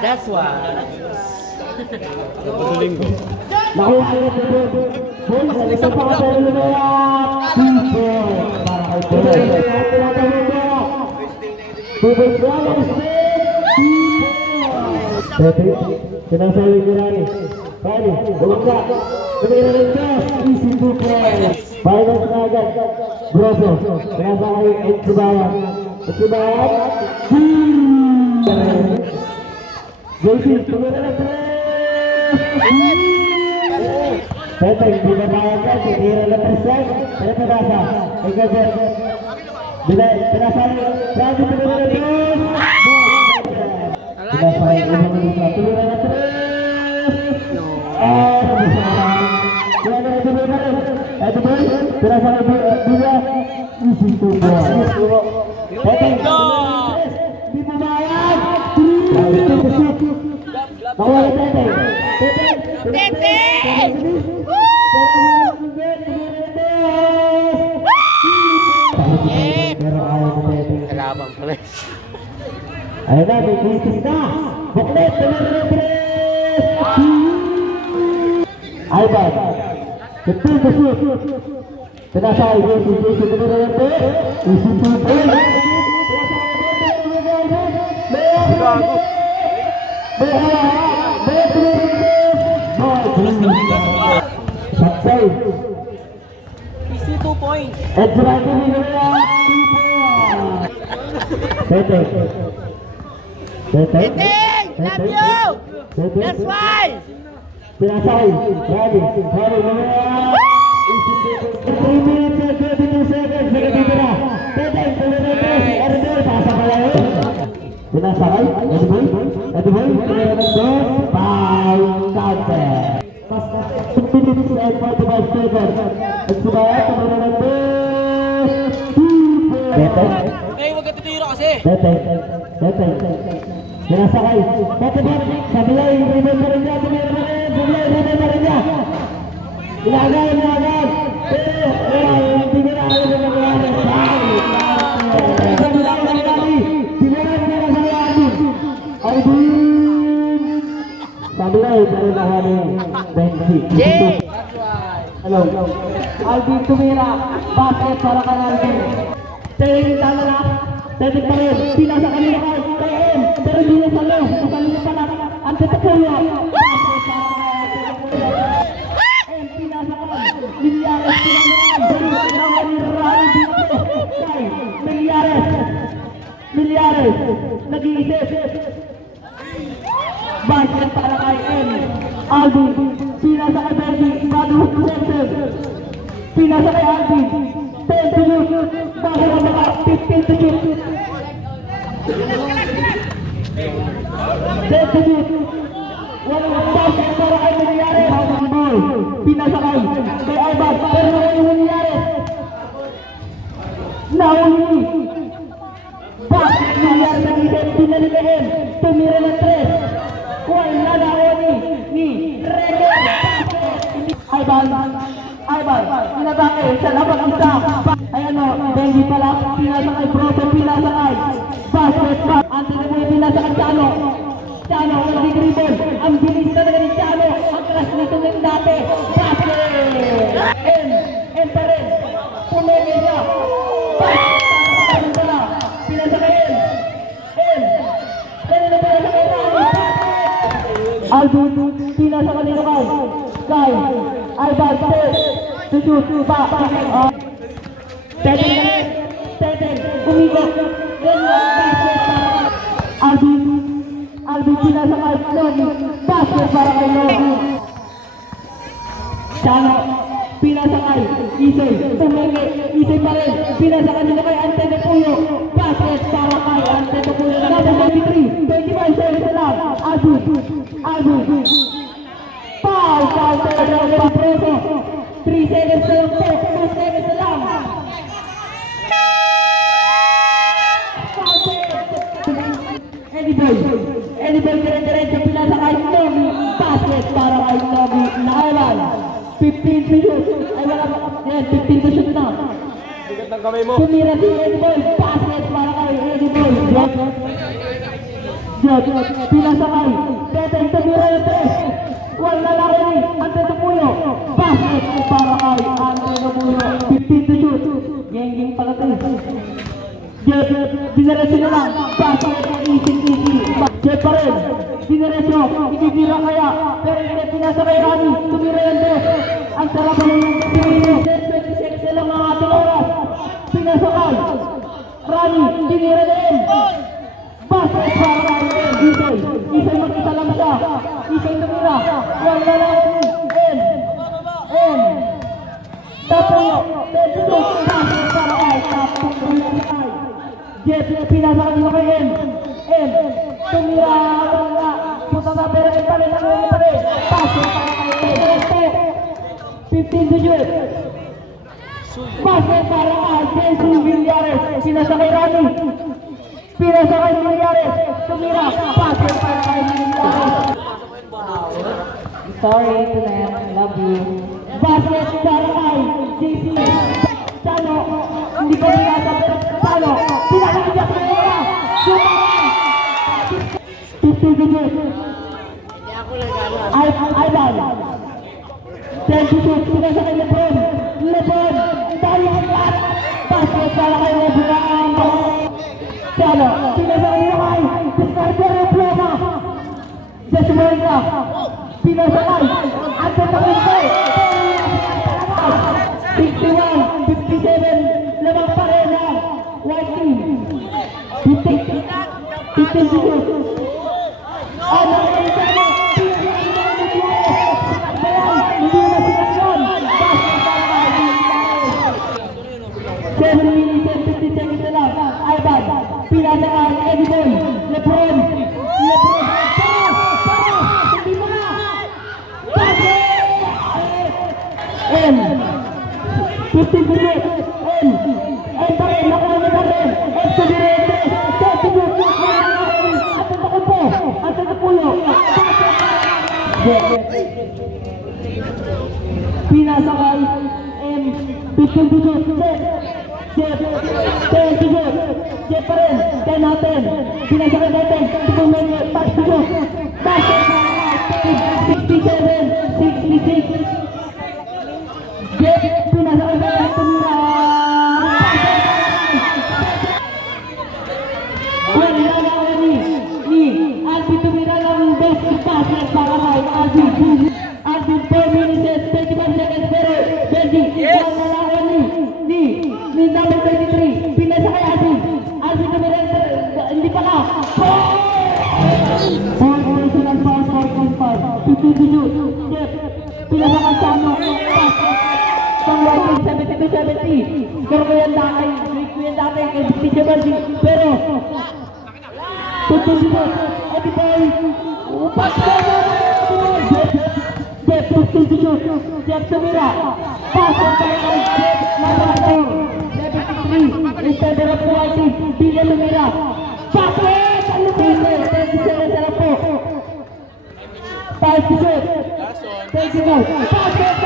That's why. Sinasabi ko rin. Pwede, bumangga. Tumira rin ka. Easy 2 points. Finals na agad. Grosso. Sinasakay Etsubayan. Etsubayan. JC, tumira rin ka. Teteng, binabaya ka. Tumira rin ka. Teteng nasa. Ikaw dyan. Sinasabi. Pwede tumira rin ka. Sinasabi. Tumira rin ka. Kalaban pala. Ayan na, may krisis na. Buklet, Ivan, the two to shoot. Tinasay, JC Tumira Easy 2 points. Shot save. Easy 2 points. Extra 2 points. Tete. Love you. That's why. Tinasay, ready, Tumira. 3 minutes and 22 seconds. Nakatitira. Tete, Tumira. Erdel, pasa pala yun. Tinasay, Edwin, Tumira ng dos. Foul, counter. 2 minutes and 45 seconds. Etsubayan, Tumira ng dos. Tete. Okay, wag ka titira kasi. Tete. Sinasakay. Tete ba? Sablay, rebound pa rin niya. Tumira pa rin. Sablay, rebound pa rin niya. Ilagay. Hindi nila ayaw na nangyari. Sablay, pero nakari. Benji. Hello. Alvin Tumira. Basket para ka natin. Tete, tama na. Tete pa rin. Pinasa kanina ka. PM. Pero hindi na salo. Kasalo na pala. Ang tetapuyo. Pinasa ka. Milyares. Milyares. Nag-iisip. Basket para kay M. Alvin. Pinasa kay Benji. Badu. Pinasa kay Alvin. 10 to shoot. Bakit ang mga 15 to shoot. 10 to shoot. Walang basket para kay Milyares. Pinasa kay Alvin. Pero kay Milyares. Nahuli. Basket Milyares nag-isip. Pinaligahin. Tumira ng 3. Wala na ako ni Rego. Ivan, inatake sa labang isa. Ayan o, Benji pala, pinasa kay Broso, pinasa kay basket, Anthony pinasa kay Chano, nag-dribble, ang bilis na naman ni Chano, ang crush nito ng dati, basket, M pa rin, pumegi siya, basket, pala, pinasa kay M, kanina pinasa kay Rani, Alvin, pinasa kanina kay Ivan, Tutu, pa, Tete, umigok, Alvin, pinasa kay Logi, basket para kay Logi, Chano, pinasa kay Isay, pumenge, Isay pa rin, pinasa kanina kay Antene Puyo, basket para kay Antene Puyo, number 23, 25 seconds lang, Alvin, foul, Preso, 3 seconds na lang po, 2 seconds na lang. Eddie Boy, dire-diretso, pinasa kay Logi, basket para kay Logi, nakawan, 15 to shoot, ay wala pa, 15 to shoot na. Tumira si Eddie Boy, basket para kay Eddie Boy, Jot, pinasakay, Teten tumira yung 3, wala lang rin, Ante Tumuyo, basket para kay Ante Tumuyo, 15 to shoot, geng palate, Jeff, dinerecho na lang, basket, easy, Jeff pa rin, dinerecho, ititira kaya, pero hindi pinasakay Rani, tumira yung 2, ang sarap na yung 26 na lang ang ating oras, pinasakay, Rani, tinira din, basket para kay Isay mag-isa lang siya, Isay tumira, wala lang, Tapuyo, basket para kay Tapuyo, Jeff, pinasakay nila kay tumira, wala, puta na pero pa rin, basket para kay 15 to shoot, basket para kay Jesse Villares, pinasakay Rani, pinasakay Villares, tumira, basket para kay Villares. Sorry to them, love you. Basket para kay JC Chano, hindi ko binasa pero Chano, pinasakay niya sa kaya, sumara, 50 to shoot, Ivan, 10 to shoot, pinasakay Lebron, dahil ang lahat, basket para kay Lebron, Chano, pinasakay niya kay Descartes Ploma, Desmonica, pinasakay, Ante Tumuyo, 61, 57, lamang pa rin ang white team, 15 to shoot, ano ang Chano, hindi na sinakyan, basket para kay 7 minutes and 50 seconds na lang, Ivan, pinasakay, Edison, Lebron, hindi mo na, basket, 15 to shoot, pa rin, nakuha na pa rin, to the red, Ante Tumuyo, pinasakay, 15 to shoot, Jeff pa rin, 10 natin, pinasakay natin, Tumuyo, 5 to shoot, basket, 67, 66, Jeff, pinasakay natin, tumira, wala na ni Alvin tumira ng best basket para kay Alvin, 4 minutes, 25 seconds, pero Benji, wala na ni number 33, pinasakay Alvin tumira, hindi pa ka, fourth personal foul, 4.5, 15 to shoot, Jeff, pinasakay Chano, pang 72-70, pero kuyan dati kay Teacher Benji, pero 15 to shoot, Eddie Boy, basket, Jeff 15 to shoot, Jeff tumira, basket para kay Jeff, number 4, 73, intender of white team, Bila tumira, basket, ang lupit, 30 seconds na lang po, 5 to shoot, 22, basket,